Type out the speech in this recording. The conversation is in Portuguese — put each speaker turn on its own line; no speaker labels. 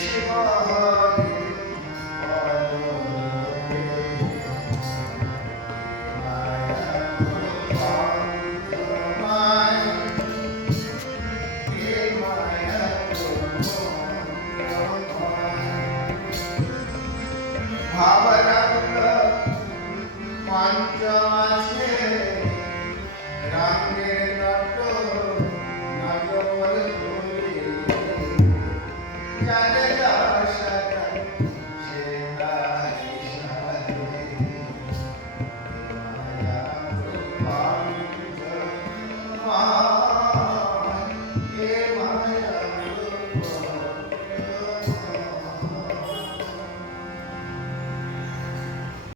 Shiva